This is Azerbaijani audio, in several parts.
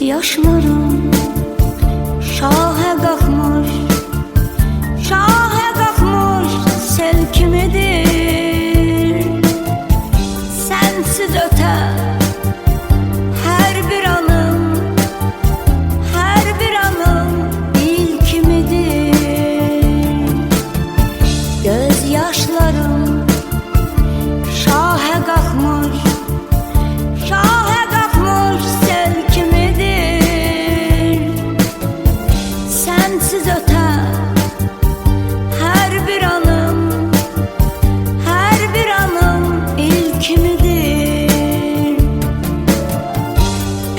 yaşlarım şaha qalxmış, şaha qalxmış sel kimidir. Sensiz öte her bir anım, her bir anım bil kimidir. Göz yaşlarım şaha qalxmış, şaha qalxmış sel kimidir. Sensiz öte her bir anım, her bir anım ilkimidir.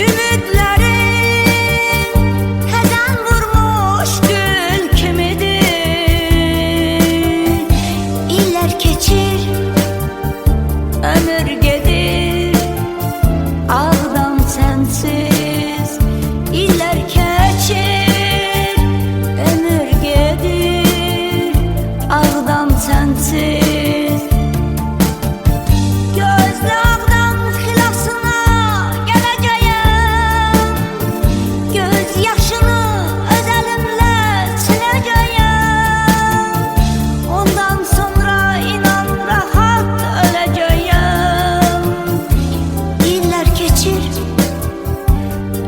Ümidlerim təzən vurmuş gül kimidir. İllər keçir, ömür gedir, ağdan sensiz. İllər keçir, ömür gedir, ağdan sensiz. Gözlü ağdan xilasına gələcəyəm, göz yaşını öz əlimlə siləcəyəm. Ondan sonra inan rahat öləcəyəm. İllər keçir,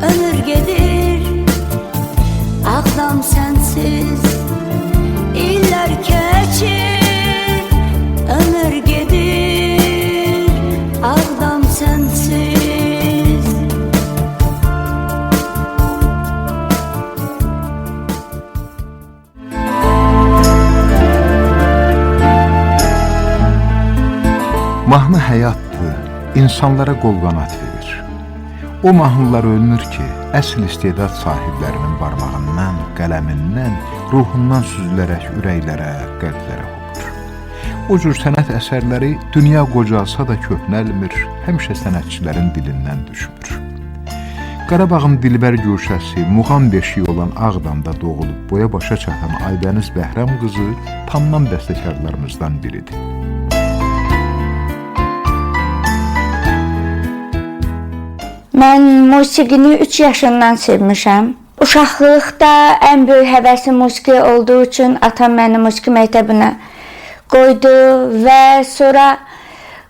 ömür gedir, ağdan sensiz. İllər keçir, ömür gedir, ağdan sensiz. Mahnı həyatdır, insanlara qol-qanat verir. O mahnılar ölmür ki, əsl istedad sahiblərinin barmağından, qələmindən, ruhundan süzülərək ürəklərə, qəlblərə hopur. O cür sənət əsərləri dünya qocalsa da köhnəlmir, həmişə sənətçilərin dilindən düşmür. Qarabağın dilbər güşəsi, muğam beşiyi olan Ağdamda doğulub boya başa çatan Aybəniz Bəhrəm qızı tanınan bəstəkarlarımızdan biridir. Mən musiqini 3 yaşından sevmişəm. Uşaqlıqda ən böyük həvəsim musiqi olduğu üçün atam məni musiqi məktəbinə qoydu və sonra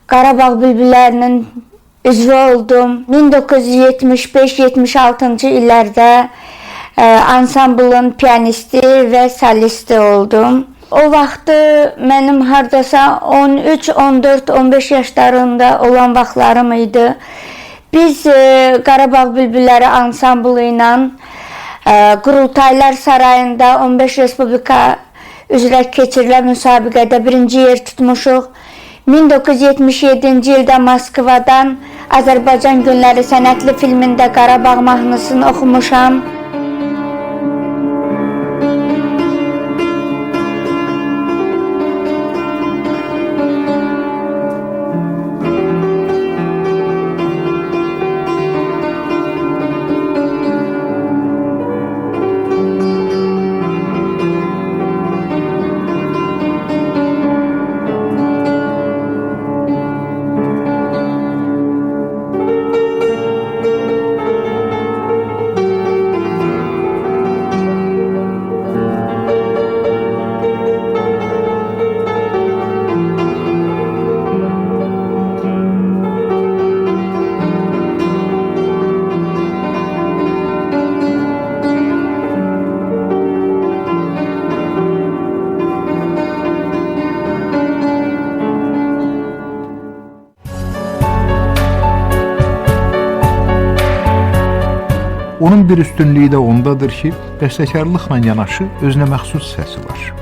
Qarabağ Bülbüllərinin üzvü oldum. 1975-76-cı illərdə ansamblın pianisti və solisti oldum. O vaxtı mənim hardasa 13, 14, 15 yaşlarında olan vaxtlarım idi. Biz Qarabağ Bülbülləri ansamblı ilə Qurultaylar Sarayında 15 Respublika üzrə keçirilən müsabiqədə birinci yer tutmuşuq. 1977-ci ildə Moskvadan Azərbaycan Günləri sənətli filmində Qarabağ mahnısını oxumuşam. Onun bir üstünlüyü də ondadır ki, bəstəkarlıqla yanaşı özünə məxsus səsi var.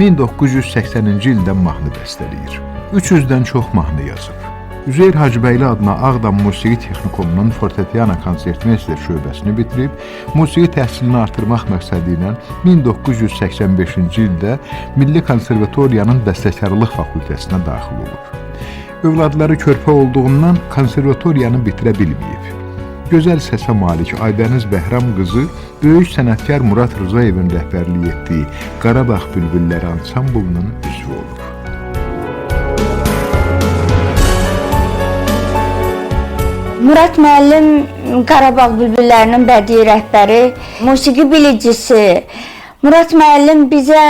1980-ci ildən mahnı bəstələyir. 300-dən çox mahnı yazıb. Üzeyir Hacıbəyli adına Ağdam Musiqi Texnikumunun fortepiano konsertmeyster şöbəsini bitirib, musiqi təhsilini artırmaq məqsədi ilə 1985-ci ildə Milli Konservatoriyanın Bəstəkarlıq fakültəsinə daxil olub. Övladları körpə olduğundan konservatoriyanı bitirə bilməyib. Gözəl səsə malik Aybəniz Bəhrəm qızı böyük sənətkar Murad Rızayevin rəhbərlik etdiyi Qarabağ Bülbülləri ansamblının üzvü olub. Murad müəllim Qarabağ bülbüllərinin bədii rəhbəri, musiqi bilicisi. Murad müəllim bizə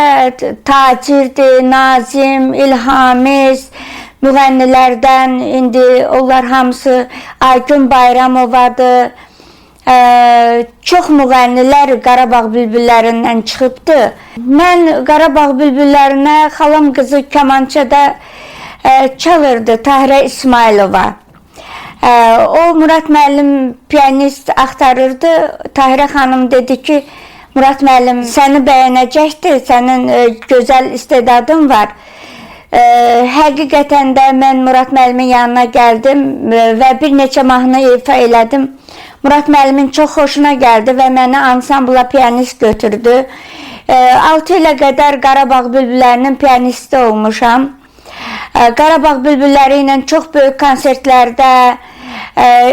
Tacirdir, Nazim, İlhamiz, müğənnilərdən, indi onlar hamısı Aygün Bayramovadır. Çox müğənnilər Qarabağ bülbüllərindən çıxıbdır. Mən Qarabağ bülbüllərinə xalam qızı kamançada çalırdı, Tahirə İsmailova. O Murad müəllim piyanist axtarırdı. Tahirə xanım dedi ki, Murad müəllim səni bəyənəcəkdir, sənin gözəl istedadın var. Həqiqətən də mən Murad müəllimin yanına gəldim və bir neçə mahnı ifa elədim. Murad müəllimin çox xoşuna gəldi və məni ansambla piyanist götürdü. 6 ilə qədər Qarabağ bülbüllərinin piyanisti olmuşam. Qarabağ bülbülləri ilə çox böyük konsertlərdə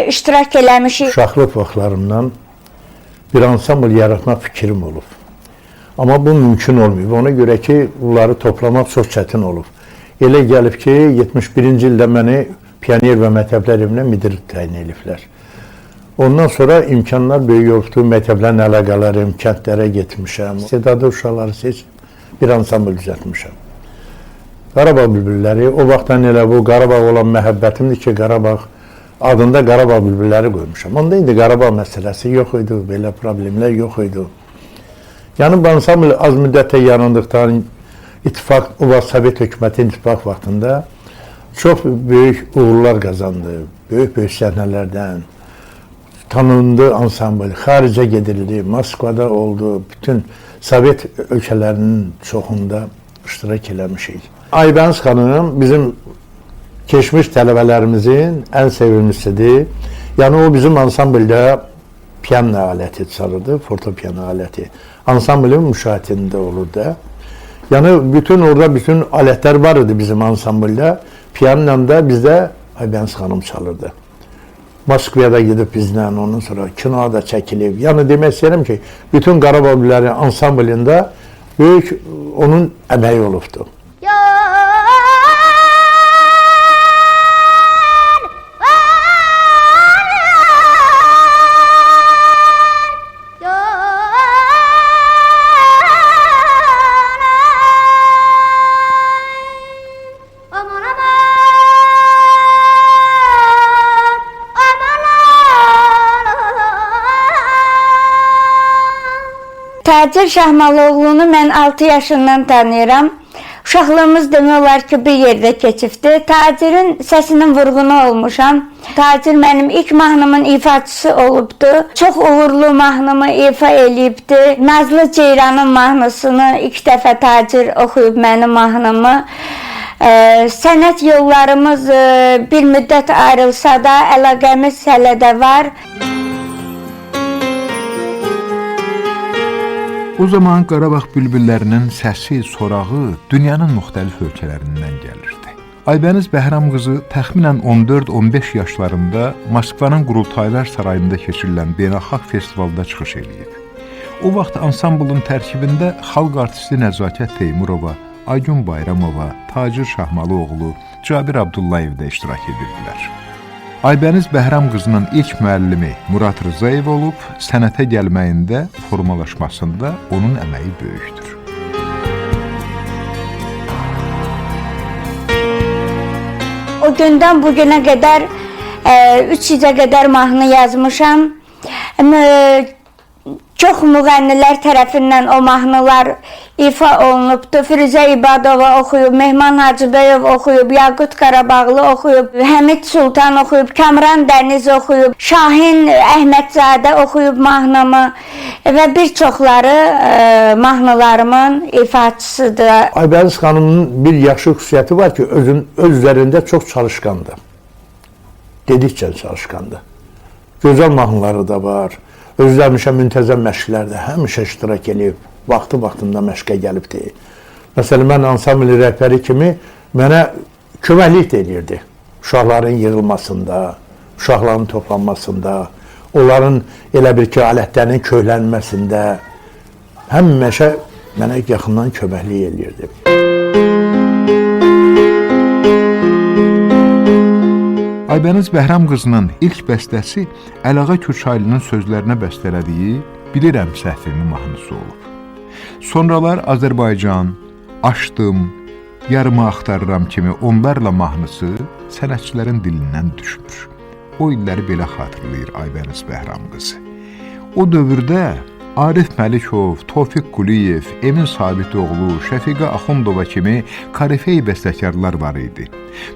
iştirak eləmişik. Uşaqlıq vaxtlarımdan bir ansambl yaratmaq fikrim olub. Amma bu mümkün olmayıb. Ona görə ki, bunları toplamaq çox çətin olub. Elə gəlib ki, 71-ci ildə məni Pioner və Məktəblər evinə müdir təyin ediblər. Ondan sonra imkanlar böyük olubdu. Məktəblərin əlaqələrim, kəndlərə getmişəm. İstedadlı uşaqları seçib bir ansambl düzəltmişəm. Qarabağ bülbülləri, o vaxtdan elə bu Qarabağ olan məhəbbətimdir ki, Qarabağ adında Qarabağ bülbülləri qoymuşam. Onda indi Qarabağ məsələsi yox idi, belə problemlər yox idi. Yəni bu ansambl az müddətdə yarandıqdan İttifaq, o vaxt Sovet hökuməti ittifaq vaxtında çox böyük uğurlar qazandı. Böyük səhnələrdən tanındı ansambl, xaricə gedildi, Moskvada oldu, bütün Sovet ölkələrinin çoxunda iştirak eləmişik. Aybəniz xanım bizim keçmiş tələbələrimizin ən sevimlisidir. Yəni o bizim ansambldə piano aləti çalırdı, fortepiano aləti. Ansamblın müşahidində olurdu. Yəni orada bütün alətlər var idi bizim ansambldə. Piyanla da bizdə Aybəniz xanım çalırdı. Moskvaya da gedib bizlə, ondan sonra kinoya da çəkilib. Yəni demək istəyirəm ki, bütün Qarabağ bülbülləri ansamblində böyük onun əməyi olubdu. Tacir Şahmalıoğlu'nu mən 6 yaşından tanıyıram. Uşaqlığımız demək olar ki, bir yerdə keçibdi. Tacirin səsinin vurğunu olmuşam. Tacir mənim ilk mahnımın ifaçısı olubdu. Çox uğurlu mahnımı ifa eləyibdi. Nazlı Ceyranın mahnısını ilk dəfə Tacir oxuyub mənim mahnımı. Sənət yollarımız bir müddət ayrılsa da əlaqəmiz hələ də var. O zaman Qarabağ bülbüllərinin səsi, sorağı dünyanın müxtəlif ölkələrindən gəlirdi. Aybəniz Bəhram qızı təxminən 14-15 yaşlarında Moskvanın Qurultaylar Sarayında keçirilən beynəlxalq festivalda çıxış eləyib. O vaxt ansamblın tərkibində xalq artisti Nəzakət Teymurova, Aygün Bayramova, Tacir Şahmalıoğlu, Cabir Abdullayev də iştirak edirdilər. Aybəniz Bəhram qızının ilk müəllimi Murad Rzayev olub, sənətə gəlməyində, formalaşmasında onun əməyi böyükdür. O gündən bugünə qədər 300-ə qədər mahnı yazmışam. Çox müğənnilər tərəfindən o mahnılar ifa olunubdu. Firuzə İbadova oxuyub, Mehman Hacıbəyov oxuyub, Yaqut Qarabağlı oxuyub, Həmid Sultan oxuyub, Kamran Dəniz oxuyub, Şahin Əhmədzadə oxuyub mahnımı və bir çoxları mahnılarımın ifaçısıdır. Aybəniz xanımın bir yaxşı xüsusiyyəti var ki, öz üzərində çox çalışqandır. Dedikcə çalışqandır. Gözəl mahnıları da var. Özü həmişə müntəzəm məşqlərdə həmişə iştirak edib, vaxtında məşqə gəlibdir. Məsələn, mən ansambl rəhbəri kimi mənə köməklik də edirdi. Uşaqların yığılmasında, uşaqların toplanmasında, onların elə bir ki, alətlərinin köhlənməsində həmişə mənə yaxından köməklik edirdi. Aybəniz Bəhram qızının ilk bəstəsi Əlağa Kürçaylının sözlərinə bəstələdiyi Bilirəm səhvimi mahnısı olub. Sonralar Azərbaycan, Açdım, Yarımı axtarıram kimi onlarla mahnısı sənətçilərin dilindən düşmür. O illəri belə xatırlayır Aybəniz Bəhram qızı. O dövrdə Arif Məlikov, Tofiq Quliyev, Emin Sabitoğlu, Şəfiqə Axundova kimi korifey bəstəkarlar var idi.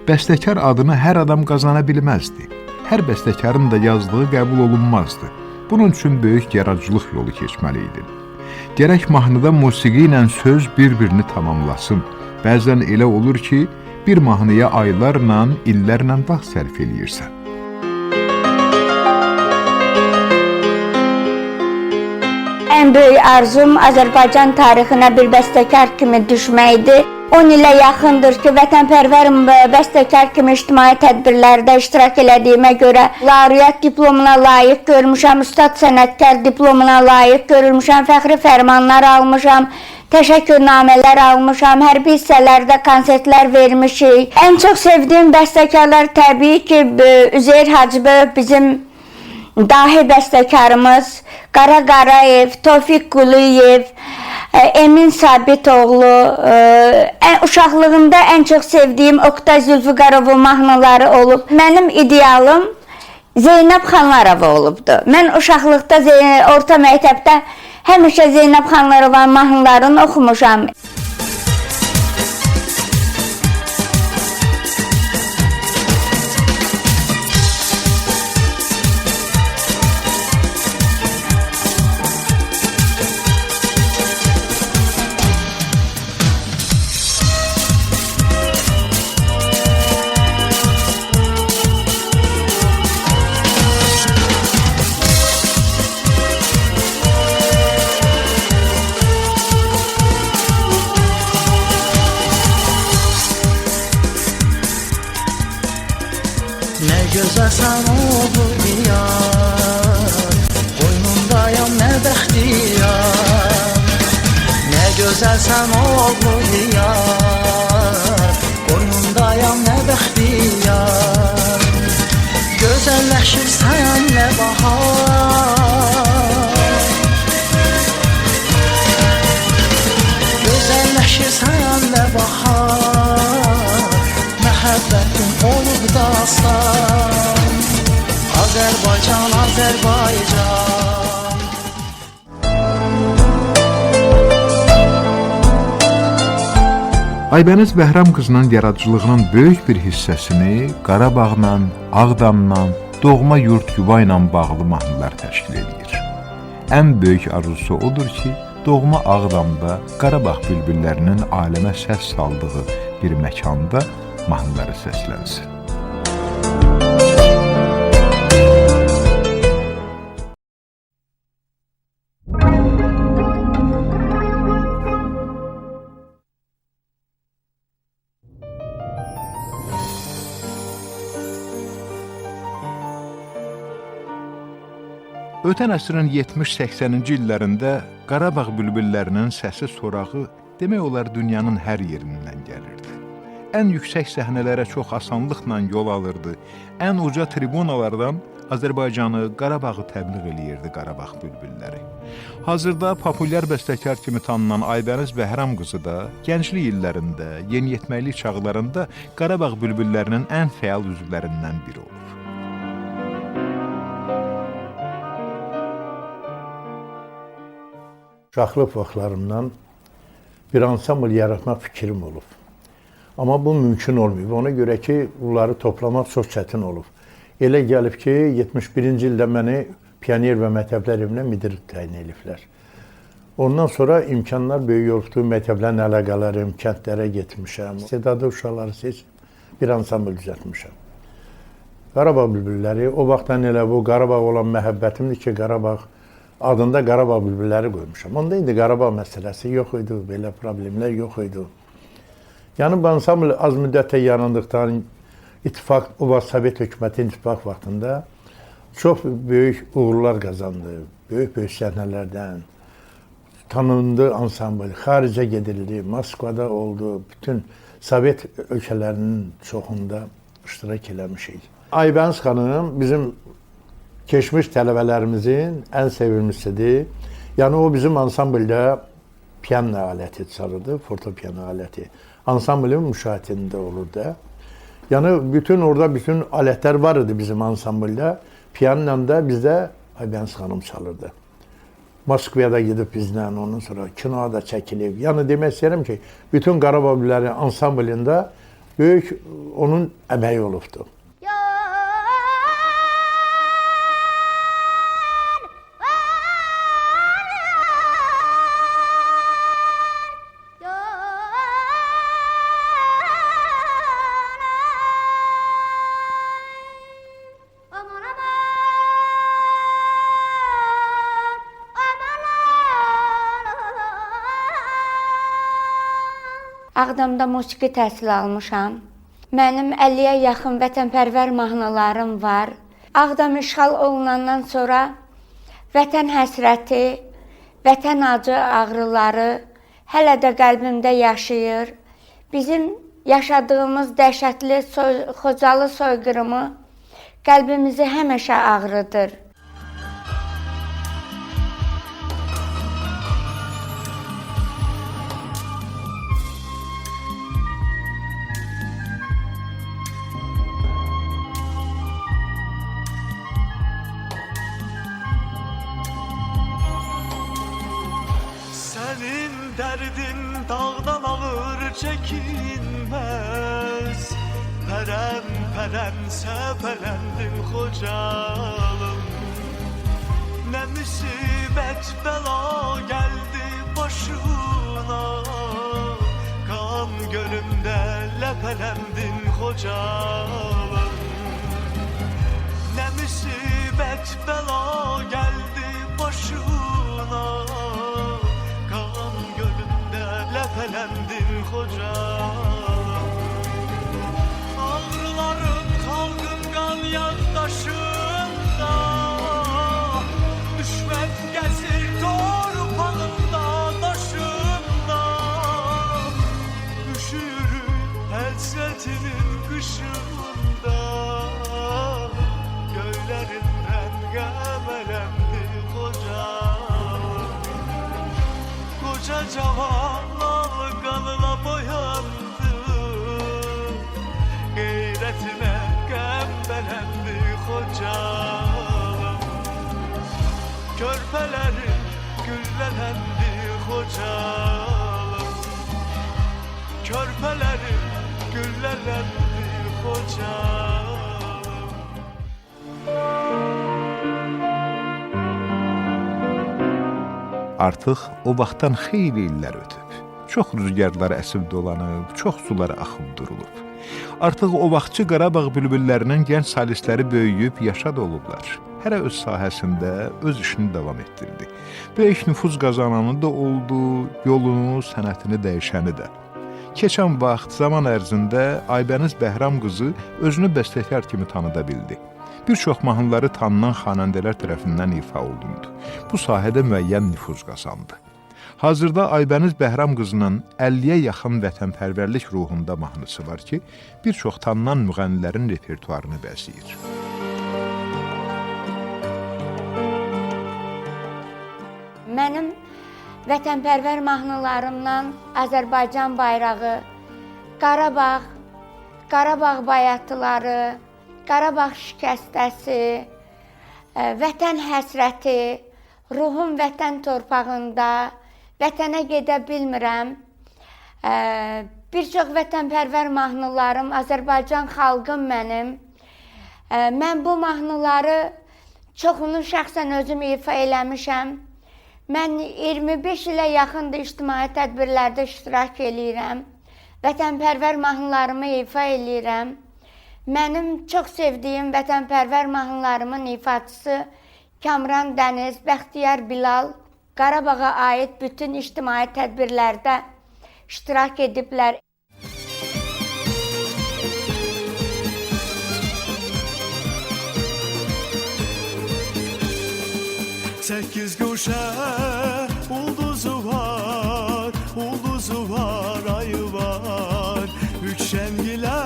Bəstəkar adını hər adam qazana bilməzdi. Hər bəstəkarın da yazdığı qəbul olunmazdı. Bunun üçün böyük yaradıcılıq yolu keçməli idi. Gərək mahnıda musiqi ilə söz bir-birini tamamlasın. Bəzən elə olur ki, bir mahnıya aylarla, illərlə vaxt sərf eləyirsən. Ən böyük arzum Azərbaycan tarixinə bir bəstəkar kimi düşməkdir. 10 ilə yaxındır ki, vətənpərvər bəstəkar kimi ictimai tədbirlərdə iştirak elədiyimə görə laureat diplomuna layiq görmüşəm, ustad sənətkar diplomuna layiq görülmüşəm, fəxri fərmanlar almışam, təşəkkürnamələr almışam, hərbi hissələrdə konsertlər vermişik. Ən çox sevdiyim bəstəkarlar təbii ki, Üzeyir Hacıböy bizim dahi bəstəkarımız, Qara Qarayev, Tofiq Quliyev, Emin Sabitoğlu, uşaqlığımda ən çox sevdiyim Oktay Zülfüqarovun mahnıları olub. Mənim idealım Zeynəb Xanlarova olubdu. Mən uşaqlıqda, orta məktəbdə həmişə Zeynəb Xanlarova'nın mahnılarını oxumuşam. Ne gözəlsən olur diyar, qoynundayam nə bəxtiyar. Ne gözəlsən olur diyar, qoynundayam nə bəxtiyar. Gözəlləşir sənlə bahar, gözəlləşir sənlə bahar. Məhəbbətin olub dastan, Azərbaycan, Azərbaycan. Aybəniz Bəhram qızının yaradıcılığının böyük bir hissəsini Qarabağla, Ağdamla, doğma yurt yuva ilə bağlı mahnılar təşkil edir. Ən böyük arzusu odur ki, doğma Ağdamda Qarabağ bülbüllərinin aləmə səs saldığı bir məkanda mahnıları səslənsin. Ötən əsrin 70-80-ci illərində Qarabağ bülbüllərinin səsi sorağı demək olar dünyanın hər yerindən gəlirdi. Ən yüksək səhnələrə çox asanlıqla yol alırdı. Ən uca tribunalardan Azərbaycanı, Qarabağı təbliğ eləyirdi Qarabağ bülbülləri. Hazırda populyar bəstəkar kimi tanınan Aybəniz Bəhram qızı da gənclik illərində, yeniyetməlik çağlarında Qarabağ bülbüllərinin ən fəal üzvlərindən biri olur. Uşaqlıq vaxtlarımdan bir ansambl yaratmaq fikrim olub. Amma bu mümkün olmayıb. Ona görə ki, bunları toplamaq çox çətin olub. Elə gəlib ki, 71-ci ildə məni Pioner və Məktəblər evinə müdir təyin ediblər. Ondan sonra imkanlar böyük olubdu. Məktəblərin əlaqələrim, kəndlərə getmişəm. İstedadlı uşaqları seçib bir ansambl düzəltmişəm. Qarabağ bülbülləri, o vaxtdan elə bu Qarabağ olan məhəbbətimdir ki, Qarabağ adında Qarabağ bülbülləri qoymuşam. Onda indi Qarabağ məsələsi yox idi, belə problemlər yox idi. Yəni bu ansambl az müddətdə yarandıqdan İttifaq, o vaxt Sovet hökuməti ittifaq vaxtında çox böyük uğurlar qazandı. Böyük səhnələrdən tanındı ansambl, xaricə gedildi, Moskvada oldu, bütün Sovet ölkələrinin çoxunda iştirak eləmişik. Aybəniz xanım bizim keçmiş tələbələrimizin ən sevimlisidir. Yəni o bizim ansambldə piano aləti çalırdı, fortepiano aləti. Ansamblın müşahidində olurdu. Yəni bütün orada bütün alətlər var idi bizim ansambldə. Pianola da bizdə Aybəniz xanım çalırdı. Moskvaya da gidib bizlə, ondan sonra kinoya da çəkilib. Yəni demək istəyirəm ki, bütün Qarabağ Bülləri ansamblında böyük onun əməyi olubdu. Ağdamda musiqi təhsili almışam. Mənim 50-yə yaxın vətənpərvər mahnılarım var. Ağdam işğal olunandan sonra vətən həsrəti, vətən acı ağrıları hələ də qəlbimdə yaşayır. Bizim yaşadığımız dəhşətli Xocalı soyqırımı qəlbimizi həmişə ağrıdır. Senin derdin dağdan ağır çekinmez. Perem perem sepelendim Xocalım. Ne musibet bela geldi başına. Kan gölümde lepelendin Xocalım. Ne musibet bela geldi başına. Lepelendin Xocalım. Ağrılarım kalkın kan yaktaşında. Düşman gezir torpağında taşında. Üşürüm hasretinin kışında. Göylerinden gemelendi Xocalım. Koca cavanlar kanına boyandı. Gayretime gembelendi Xocalım. Körpelerim güllelendi Xocalım. Körpelerim güllelendi Xocalım. Artıq o vaxtdan xeyli illər ötüb. Çox rüzgarlar əsib dolanıb, çox sular axıb durulub. Artıq o vaxtçı Qarabağ bülbüllərinin gənc solistləri böyüyüb, yaşad olublar. Hərə öz sahəsində öz işini davam etdirdi. Böyük nüfuz qazananı da oldu, yolunu, sənətini dəyişəni də. Keçən vaxt, zaman ərzində Aybəniz Bəhram qızı özünü bəstəkar kimi tanıda bildi. Bir çox mahnıları tanınan xanəndələr tərəfindən ifa olundu. Bu sahədə müəyyən nüfuz qazandı. Hazırda Aybəniz Bəhram qızının 50-yə yaxın vətənpərvərlik ruhunda mahnısı var ki, bir çox tanınan müğənnilərin repertuarını bəzəyir. Mənim vətənpərvər mahnılarımdan Azərbaycan bayrağı, Qarabağ, Qarabağ bayatıları, Qarabağ şikəstəsi, vətən həsrəti, ruhum vətən torpağında, vətənə gedə bilmirəm. Bir çox vətənpərvər mahnılarım, Azərbaycan xalqım mənim. Mən bu mahnıları çoxunu şəxsən özüm ifa eləmişəm. Mən 25 ilə yaxındır ictimai tədbirlərdə iştirak eləyirəm. Vətənpərvər mahnılarımı ifa eləyirəm. Mənim çox sevdiyim vətənpərvər mahnılarımın ifaçısı Kamran Dəniz, Bəxtiyar Bilal Qarabağa aid bütün ictimai tədbirlərdə iştirak ediblər. Sekiz guşe ulduzu var, ayı var. Üç şengile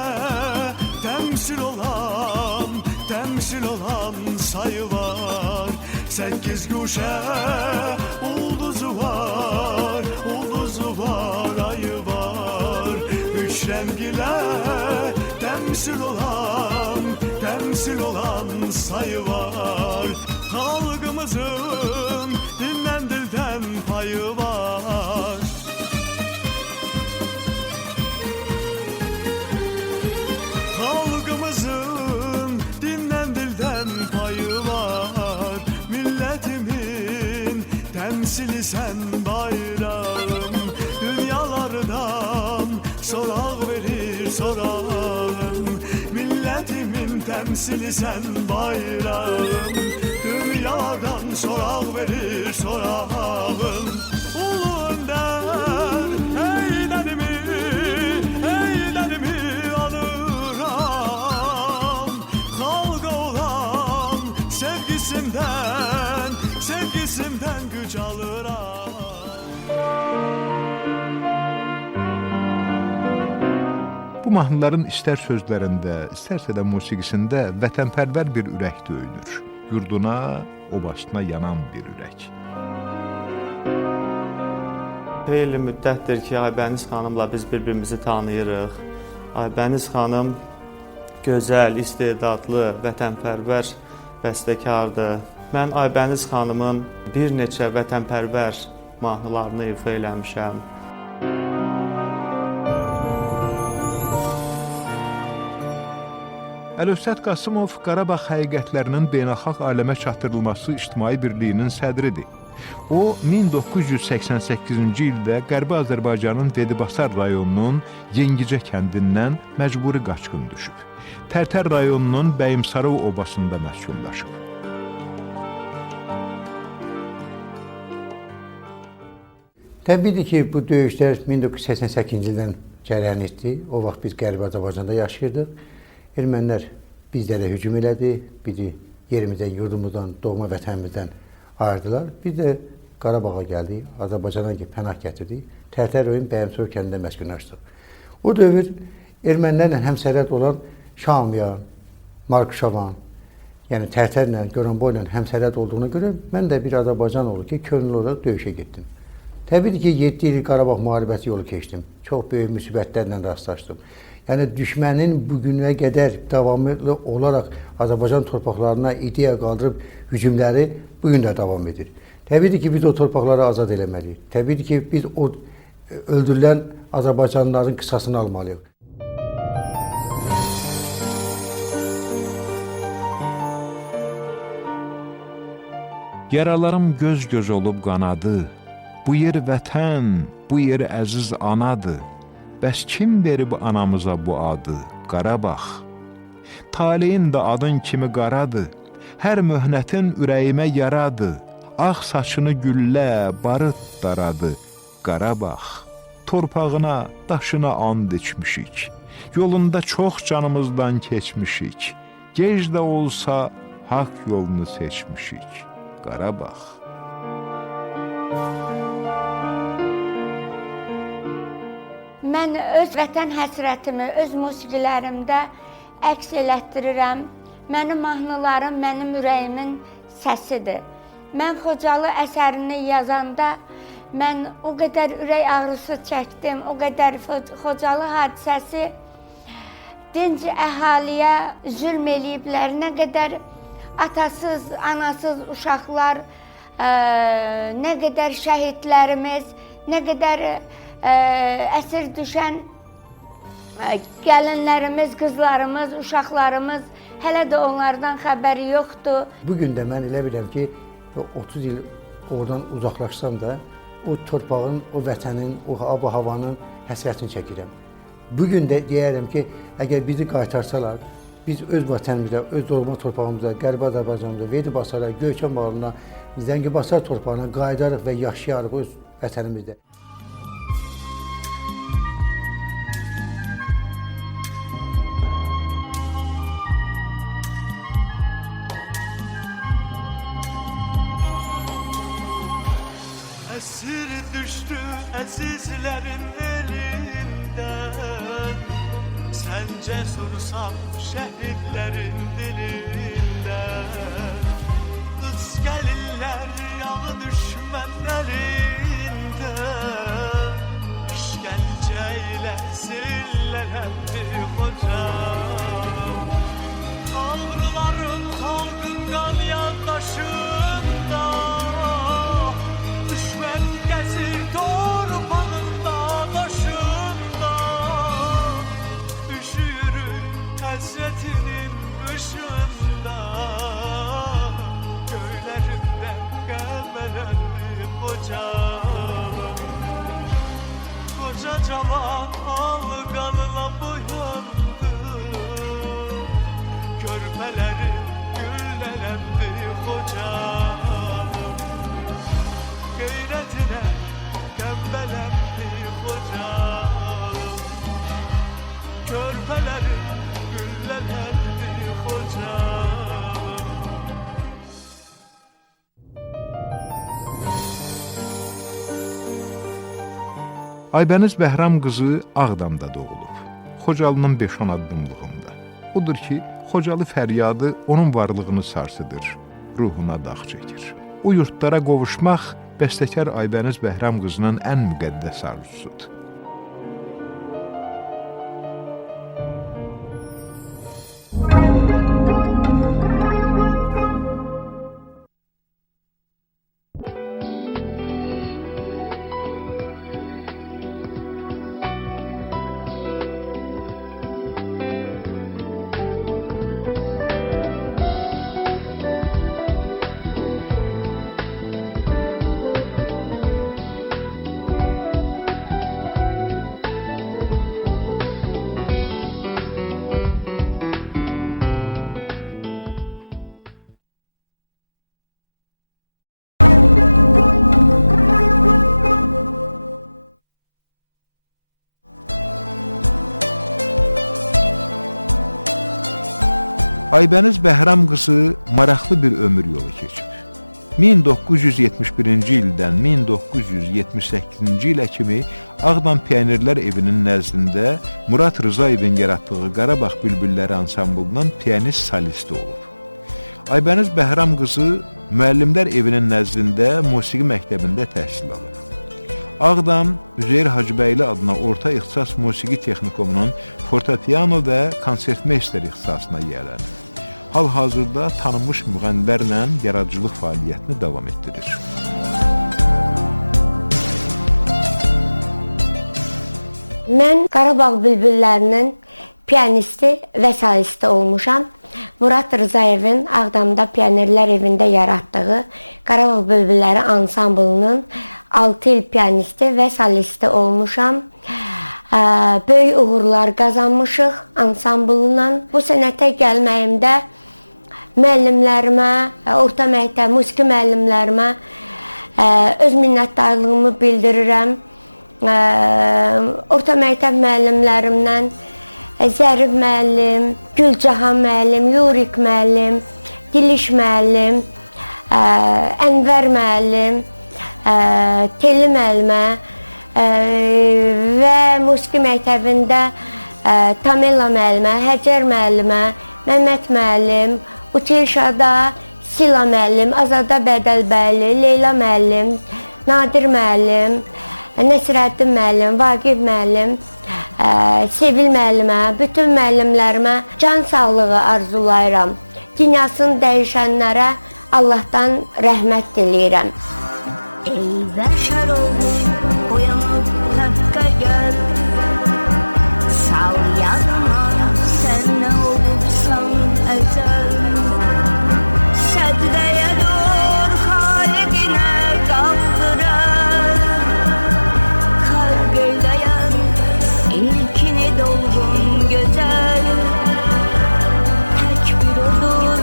temsil olan temsil olan sayı var. 8 guşe ulduzu var, ulduzu var, ayı var. 3 renk ile temsil olan sayı var. Halkımızın dilden dilden payı var. Halkımızın dilden dilden payı var. Milletimin temsili sen bayrağım. Dünyalardan sorak verir sorağım. Milletimin temsili sen bayrağım. Dünyadan sorak verir sorağım. Ulu Önder eylerimi anıram. Halka olan sevgisimden güç alırım. Bu mahnıların istər sözlərində, istərsə də musiqisində vətənpərvər bir ürək döyünür. Yurduna, obasına yanan bir ürək. Xeyli müddətdir ki, Aybəniz xanımla biz bir-birimizi tanıyırıq. Aybəniz xanım gözəl, istedadlı, vətənpərvər bəstəkardır. Mən Aybəniz xanımın bir neçə vətənpərvər mahnılarını ifa eləmişəm. Əlövsət Qasımov Qarabağ həqiqətlərinin beynəlxalq aləmə çatdırılması ictimai birliyinin sədridir. O, 1988-ci ildə Qərbi Azərbaycanın Vedibasar rayonunun Yengicə kəndindən məcburi qaçqın düşüb. Tərtər rayonunun Bəyimsarov obasında məskunlaşıb. Təbii ki, bu döyüşlər 1988-ci ildən cərəyan etdi. O vaxt biz Qərbi Azərbaycanda yaşayırdıq. Ermənilər bizlərə hücum elədi, bizi yerimizdən, yurdumuzdan, doğma vətənimizdən ayırdılar. Biz də Qarabağa gəldik, Azərbaycana pənah gətirdik. Tərtər rayon Bəyimsarov kəndində məskunlaşdıq. O dövr ermənilərlə həmsərhəd olan Şamiyan, Markşavan, yəni Tərtərlə, Goranboyla həmsərhəd olduğuna görə mən də bir Azərbaycan oğlu ki, könüllü olaraq döyüşə getdim. Təbii ki, 7 il Qarabağ müharibəsi yolu keçdim. Çox böyük müsibətlərlə rastlaşdım. Yəni düşmənin bugünə qədər davamlı olaraq Azərbaycan torpaqlarına ideya qaldırıb hücumları bugün də davam edir. Təbii ki, biz o torpaqları azad eləməliyik. Təbii ki, biz o öldürülən Azərbaycanlıların qisasını almalıyıq. Yaralarım göz-göz olub qanadı. Bu yer vətən, bu yer əziz anadır. Bəs kim verib anamıza bu adı? Qarabağ. Taleyin də adın kimi qaradır. Hər möhnətin ürəyimə yaradır. Ağ saçını güllə, barıt daradı. Qarabağ. Torpağına, daşına and içmişik. Yolunda çox canımızdan keçmişik. Gec də olsa haqq yolunu seçmişik. Qarabağ. Mən öz vətən həsrətimi öz musiqilərimdə əks elətdirirəm. Mənim mahnılarım mənim ürəyimin səsidir. Mən Xocalı əsərini yazanda mən o qədər ürək ağrısı çəkdim, o qədər Xocalı hadisəsi dinc əhaliyə zülm eləyiblər. Nə qədər atasız, anasız uşaqlar, nə qədər şəhidlərimiz, nə qədər əsir düşən gəlinlərimiz, qızlarımız, uşaqlarımız hələ də onlardan xəbəri yoxdur. Bugün də mən elə biləm ki, 30 il oradan uzaqlaşsam da o torpağın, o vətənin, o hava-havanın həsrətini çəkirəm. Bugün də deyərəm ki, əgər bizi qaytarsalar, biz öz vətənimizdə, öz doğma torpağımızda, Qərbi Azərbaycanımızda, Vedibasara, Göyçən bağlarına, Zəngibasar torpağına qayıdarıq və yaşayarıq öz vətənimizdə. Esir düştü əzizlərin elindən. Sən cesursan şehitlerin dilinde. Kız gelirler yağı düşmenlerinde. İşkenceyle zillendi kocam. Kavruların halkın kan yandaşında. Düşmen gezir torpağında taşında. Üşüyorum hasretinin ışığında. Göylerimden gelmelendi kocam. Koca cavan alganla boyandı. Körpelerim güllelendi kocam. Gayretine tembelendi kocam. Körpelerim güllelendi kocam. Aybəniz Bəhram qızı Ağdamda doğulub. Xocalının 5-10 addımlığında. Odur ki, Xocalı fəryadı onun varlığını sarsıdır, ruhuna dağ çəkir. O yurtlara qovuşmaq bəstəkar Aybəniz Bəhram qızının ən müqəddəs arzusudur. Aybəniz Bəhram qızı maraqlı bir ömür yolu keçib. 1971-ci ildən 1978-ci ilə kimi Ağdam Pionerlər Evinin nəzdində Murad Rızayevin yaratdığı Qarabağ Bülbülləri ansamblının pianist solisti olub. Aybəniz Bəhram qızı Müəllimlər Evinin nəzdində musiqi məktəbində təhsil alıb. Ağdam Üzeyir Hacıbəyli adına Orta İxtisas Musiqi Texnikumunun fortepiano və konsertmeyster ixtisasına yiyələnib. Hal-hazırda tanınmış müğənnilərlə yaradıcılıq fəaliyyətini davam etdirir. Mən Qarabağ Bülbüllərinin pianisti və solisti olmuşam. Murad Rızayevin Ağdamda Pionerlər Evində yaratdığı Qarabağ Bülbülləri ansamblının 6 il pianisti və solisti olmuşam. Böyük uğurlar qazanmışıq ansamblından. Bu sənətə gəlməyimdə müəllimlərimə, orta məktəb musiqi müəllimlərimə öz minnətdarlığımı bildirirəm. Orta məktəb müəllimlərimdən Zərif müəllim, Gülcahan müəllim, Yurik müəllim, Diliş müəllim, Ənvər müəllim, Teli müəllimə və musiqi məktəbində Tamela müəllimə, Həcər müəllimə, Məmməd müəllim, Utilşada Sila müəllim, Azada Bədəlbəyli, Leyla müəllim, Nadir müəllim, Nəsrəddin müəllim, Vaqif müəllim, Sevil müəllimə, bütün müəllimlərimə can sağlığı arzulayıram. Dünyasını dəyişənlərə Allahdan rəhmət diləyirəm. Ey bəşər oğlu, uyanıb həqqə gəl. Sal yadıma, sən nə olubsan əzəl. Sədqəyə dur, xaliqinə qaldırar. Xalq eyləyan, ilkini dolğun gözəl. Tək bir odur,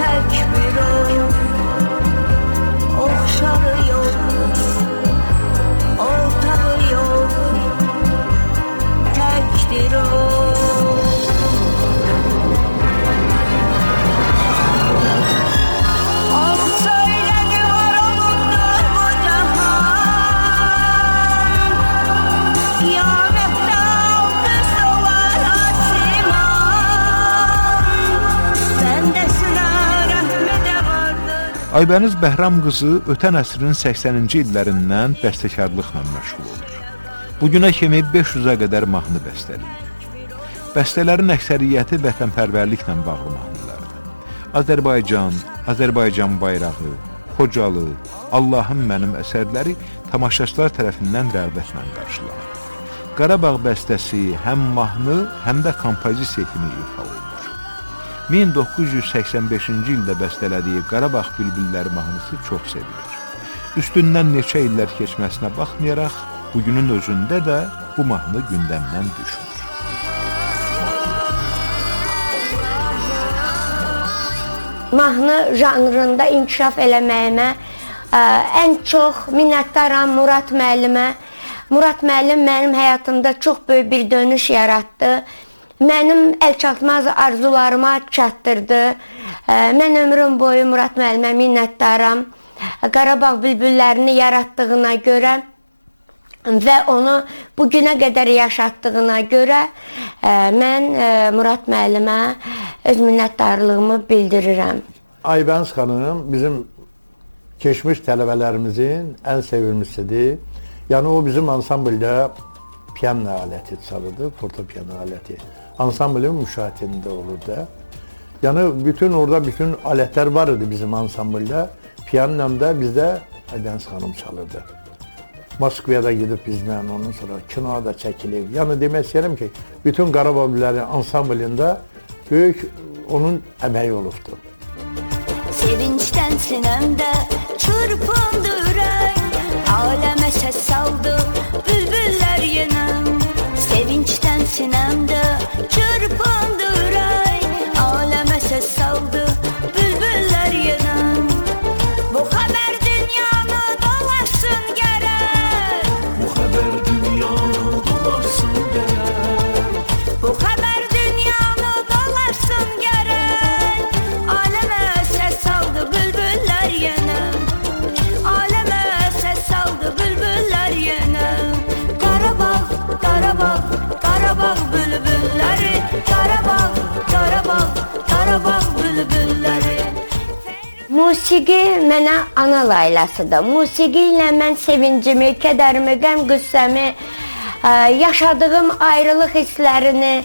tək bir o. Oxşarı yox, ortağı yox, təkdir o. Of söylədi var olubdur bu cahan. Yanıqda altı soğan Aybəniz Bəhram qızı ötən əsrin 80-ci illərindən bəstəkarlıqla məşğul olur. Bugünə kimi 500-ə qədər mahnı bəstələyir. Bəstələrin əksəriyyəti vətənpərvərliklə bağlı mahnılardır. Azərbaycan, Azərbaycan bayrağı, Xocalı, Allahım mənim əsərləri tamaşaçılar tərəfindən rəğbətlə qarşılanır. Qarabağ bəstəsi həm mahnı, həm də kompozisiya kimi ifa olunur. 1985-ci ildə bəstələdiyi Qarabağ Bülbülləri mahnısı çox sevilir. Üstündən neçə illər keçməsinə baxmayaraq, bugünün özündə də bu mahnı gündəmdən düşmür. Mahnı janrında inkişaf eləməyimə ən çox minnətdaram Murad müəllimə. Murad müəllim mənim həyatımda çox böyük bir dönüş yaratdı. Mənim əlçatmaz arzularıma çatdırdı. Mən ömrüm boyu Murad müəllimə minnətdaram. Qarabağ bülbüllərini yaratdığına görə və onu bugünə qədər yaşatdığına görə mən Murad müəllimə öz minnətdarlığımı bildirirəm. Aybəniz xanım bizim keçmiş tələbələrimizin ən sevimlisidir. Yəni o bizim ansambldə piano aləti çalırdı, fortepiano aləti. Ansamblın müşahidində olurdu. Yəni orada bütün alətlər var idi bizim ansambldə. Piano da bizdə Aybəniz xanım çalırdı. Moskvaya da gidib bizlə, ondan sonra kinoya da çəkilib. Yəni demək istəyirəm ki, bütün Qarabağ bülbülləri ansamblında böyük onun əməyi olubdu. Sevinçten sinemde çırpındı ürək, aleme ses saldı bülbüller yine. Sevinçten sinemde çırpındı ürək, aleme ses saldı bülbüller yine. Bu haber dünyanı dolaşsın gerek, Bu haber dünyanı dolaşsın gerek. bu haber dünyanı dolaşsın gerek. Aleme ses saldı bülbüller yine, aleme ses saldı bülbüller yine. Qarabağ, Qarabağ, Qarabağ bülbülləri, Qarabağ, Qarabağ, Qarabağ bülbülləri. Musiqi mənə ana laylasıdır. Musiqi ilə mən sevincimi, kədərimi, qəm-qüssəmi, yaşadığım ayrılıq hisslərini,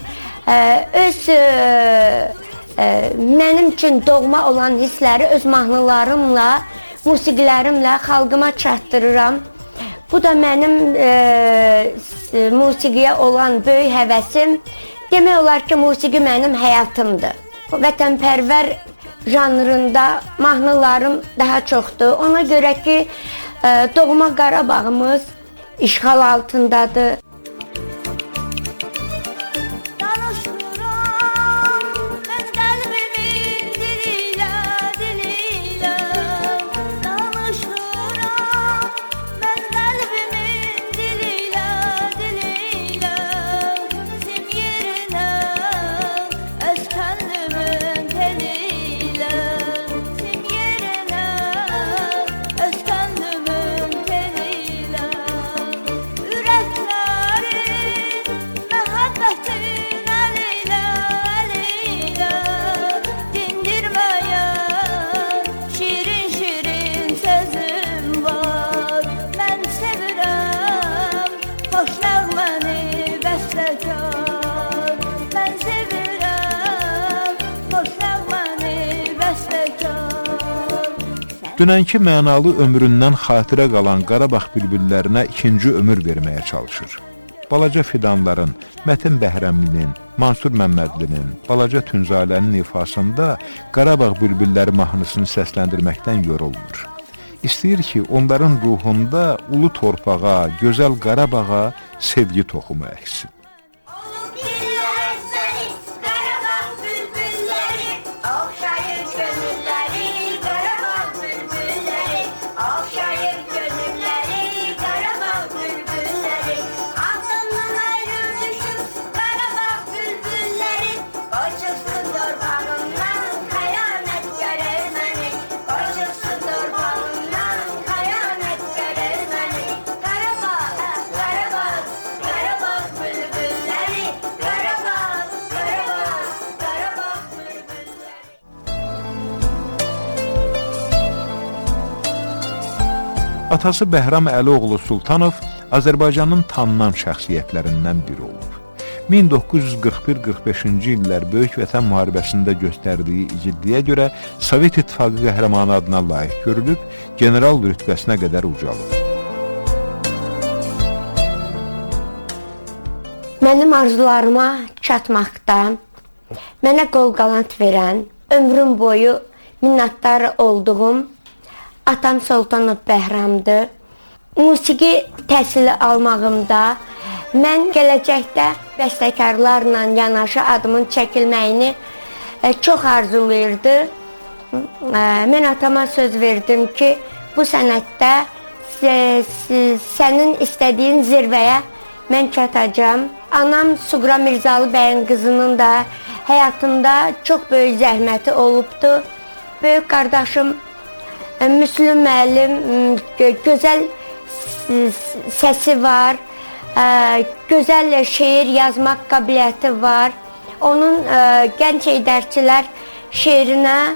mənim üçün doğma olan hissləri öz mahnılarımla, musiqilərimlə xalqıma çatdırıram. Bu da mənim musiqiyə olan böyük həvəsim. Demək olar ki, musiqi mənim həyatımdır. Vətənpərvər janrında mahnılarım daha çoxdur. Ona görə ki, doğma Qarabağımız işğal altındadır. Danışıram mən qəlbimin dililə, dililə. Danışıram mən qəlbimin dililə, dililə. Sim yerinə öz könlümün telilə. Sim yerinə öz könlümün telilə. Ürəkləri məhəbbətin əlilə, əlilə. Dindirməyən şirin-şirin sözüm var. Mən sevirəm xoş nəğməni bəstəkar. Mən sevirəm xoş nəğməni bəstəkar. Dünənki mənalı ömründən xatirə qalan Qarabağ bülbüllərinə ikinci ömür verməyə çalışır. Balaca Fidanların, Mətin Bəhrəmlinin, Mansur Məmmədlinin, Balaca Tünzalənin ifasında Qarabağ bülbülləri mahnısını səsləndirməkdən yorulmur. İstəyir ki, onların ruhunda ulu torpağa, gözəl Qarabağa sevgi toxumu əksin. Olub dillər səni, Qarabağ bülbülləri, oxşayır gönülləri, Qarabağ bülbülləri, oxşayır gönülləri, Qarabağ bülbülləri. Ağlından ayrı düşüb Qarabağ bülbülləri, qoy çıxsın torpağımdan, xəyanət görər məni, qoy çıxsın torpağımdan, xəyanət görər məni. Qarabağ, Qarabağ, Qarabağ bülbülləri. Atası Bəhram Əlioğlu Sultanov Azərbaycanın tanınan şəxsiyyətlərindən biri olub. 1941-45-ci illər Böyük Vətən müharibəsində göstərdiyi igidliyə görə Sovet İttifaqı qəhrəmanı adına layiq görülüb, general rütbəsinə qədər ucalıb. Mənim arzularıma çatmaqda mənə qol qalant verən, ömrüm boyu minnətdar olduğum atam Sultanov Bəhramdır. Musiqi təhsili almağımda mən gələcəkdə bəstəkarlarla yanaşı adımın çəkilməyini çox arzulayırdı. Mən atama söz verdim ki, bu sənətdə sənin istədiyin zirvəyə mən çatacağam. Anam Suğra Mirzalı bəyin qızının da həyatımda çox böyük zəhməti olubdu. Böyük qardaşım Müslüm müəllim gözəl səsi var, gözəl şeir yazmaq qabiliyyəti var. Onun Gənc Heydərçilər şeirinə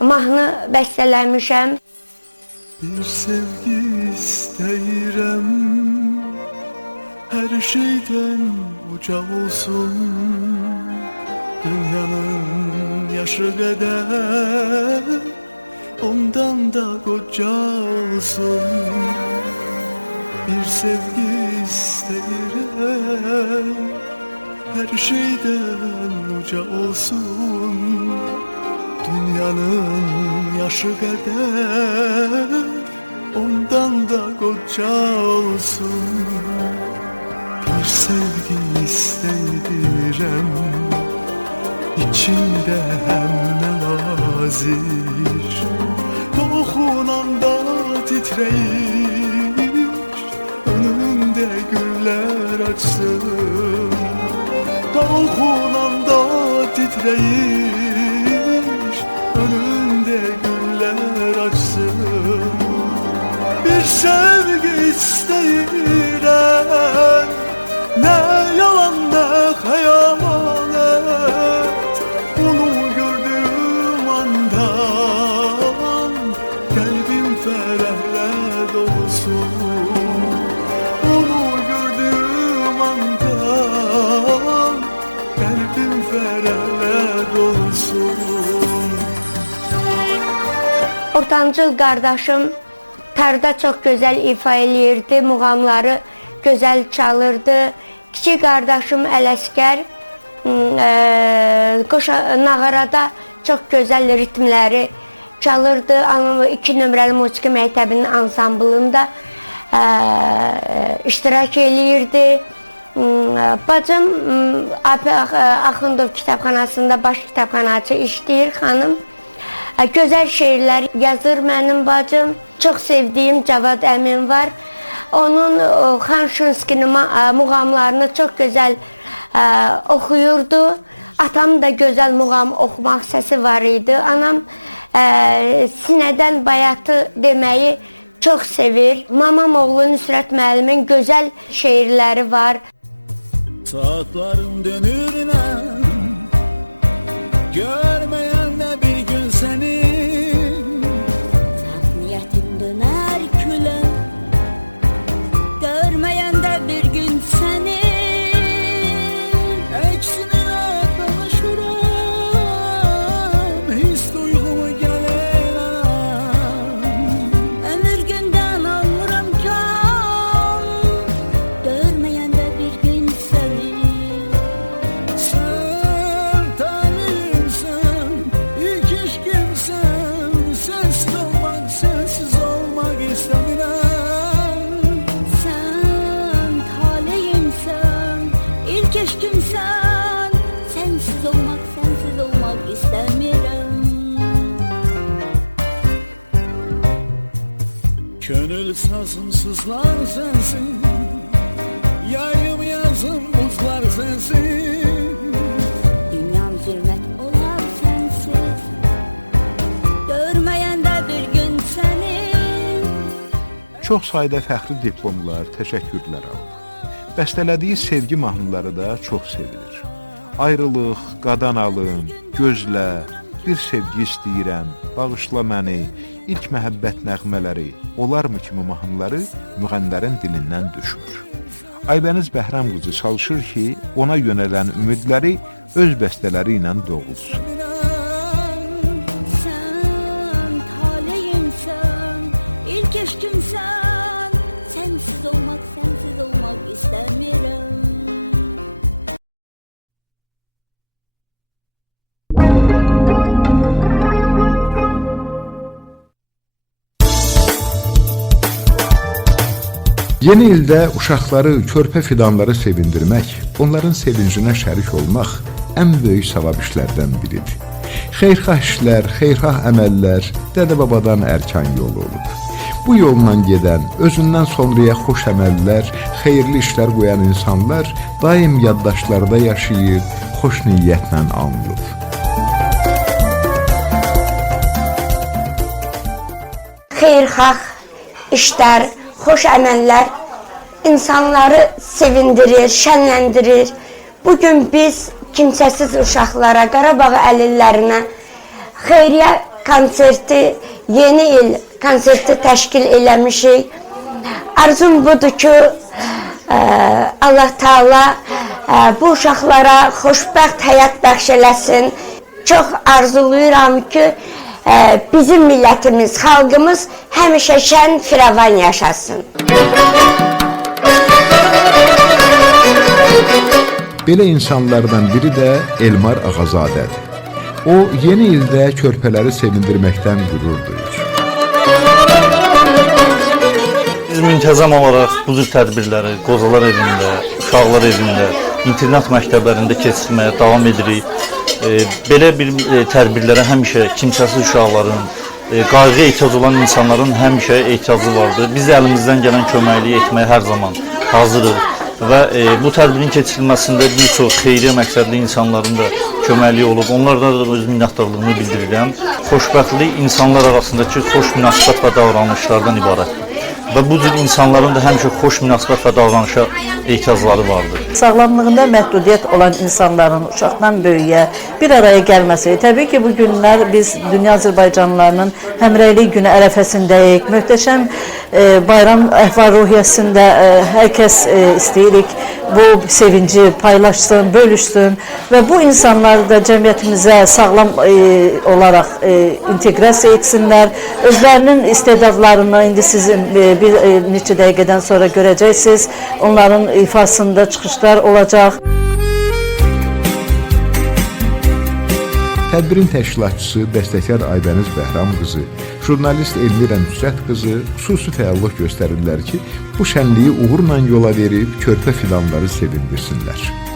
mahnı bəstələmişəm. Bir sevgi istəyirəm, her şeyden uca olsun. Dünyanın yaşı kadar ondan da koca olsun. Bir sevgi istəyirəm, her şeyden uca olsun. Dünyanın yaşı kadar ondan da koca olsun. Bir sevgi istəyirəm, içinde hem nevazir, toxunanda titreyir, önünde güller açsın. Toxunanda titreyir, önünde güller açsın. Bir sevgi istəyirəm, ne yalan ne hayalet. Onu gördüğüm andan kalbim ferahla dolsun. Onu gördüğüm andan kalbim ferahla dolsun. Ortancıl qardaşım tarda çox gözəl ifa eləyirdi, muğamları gözəl çalırdı. Kiçik qardaşım Ələsgər nağarada çox gözəl ritmləri çalırdı. 2 nömrəli musiqi məktəbinin ansamblında iştirak eləyirdi. Bacım Axundov kitabxanasında baş kitabxanaçı işləyir xanım. Gözəl şeirlər yazır mənim bacım. Çox sevdiyim Cavad Əmin var. Onun Xan Şunskinin muğamlarını çox gözəl oxuyurdu. Atam da gözəl muğam oxumaq səsi var idi. Anam sinədən bayatı deməyi çox sevir. Mamam oğlu Nüsrət müəllimin gözəl şeirləri var. Saatlarım dönürlə, görməyən də bir gün səni. Niyetim döner küle, görmeyen de bir gün seni. Eksine danışıram, his duyğumu gəlirəm. Ömür günden alırım kan, görmeyen de bir gün seni. Sen tanrımsın, ilk eşkimsin. Sensiz olmak istəmirəm. Sen taleyimsen, ilk aşkımsan. Sensiz olmak istemiyorum. Könül sazım sızlar sensin, yayım yazım buzlar sensin. Dünyam zirvet olar sensiz, görmeyen de bir gün seni. Çox sayda fəxri diplomlar, təşəkkürlər alıb. Bəstələdiyi sevgi mahnıları da çox sevilir. Ayrılıq, qadan alım, gözlə, bir sevgi istəyirəm, bağışla məni, ilk məhəbbət nəğmələri, olarmı kimi mahnıları müğənnilərin dilindən düşmür. Aybəniz Bəhram qızı çalışır ki, ona yönələn ümidləri öz bəstələri ilə doğulsun. Sen taleyimsen, ilk eşkimsen, sensiz olmak istemiyorum. Yeni ildə uşaqları, körpə fidanları sevindirmək, onların sevincinə şərik olmaq ən böyük savab işlərdən biridir. Xeyirxah işlər, xeyirxah əməllər dədə-babadan ərkan yolu olub. Bu yolla gedən, özündən sonraya xoş əməllər, xeyirli işlər qoyan insanlar daim yaddaşlarda yaşayıb, xoş niyyətlə anılıb. Xeyirxah işlər, xoş əməllər insanları sevindirir, şənləndirir. Bugün biz kimsəsiz uşaqlara, Qarabağ əlillərinə xeyriyyə konserti, yeni il konserti təşkil eləmişik. Arzum budur ki, Allah Taala bu uşaqlara xoşbəxt həyat bəxş eləsin. Çox arzulayıram ki, bizim millətimiz, xalqımız həmişə şən, firavan yaşasın. Belə insanlardan biri də Elmar Ağazadədir. O, yeni ildə körpələri sevindirməkdən qürur duyur. Biz müntəzəm olaraq bu cür tədbirləri qozalar evində, uşaqlar evində, internat məktəblərində keçirməyə davam edirik. Belə bir tədbirlərə həmişə kimsəsiz uşaqların, qayğıya ehtiyac olan insanların həmişə ehtiyacı vardır. Biz əlimizdən gələn köməkliyi etməyə hər zaman hazırıq və bu tədbirin keçirilməsində bir çox xeyriyyə məqsədli insanların da köməkliyi olub. Onlardan da öz minnətdarlığımı bildirirəm. Xoşbəxtlik insanlar arasındakı xoş münasibət və davranışlardan ibarətdir. Və bu cür insanların da həmişə xoş münasibət və davranışa ehtiyacları vardır. Sağlamlığında məhdudiyyət olan insanların uşaqdan böyüyə bir araya gəlməsi. Təbii ki, bu günlər biz Dünya Azərbaycanlılarının Həmrəylik günü ərəfəsindəyik. Möhtəşəm bayram əhval-ruhiyyəsində hər kəs istəyirik bu sevinci paylaşsın, bölüşsün və bu insanları da cəmiyyətimizə sağlam olaraq inteqrasiya etsinlər. Özlərinin istedadlarını indi sizin bir neçə dəqiqədən sonra görəcəksiniz. Onların ifasında çıxışlar olacaq. Tədbirin təşkilatçısı, bəstəkar Aybəniz Bəhram qızı, jurnalist Elmira Nüsrət qızı xüsusi fəallıq göstərirlər ki, bu şənliyi uğurla yola verib körpə fidanları sevindirsinlər.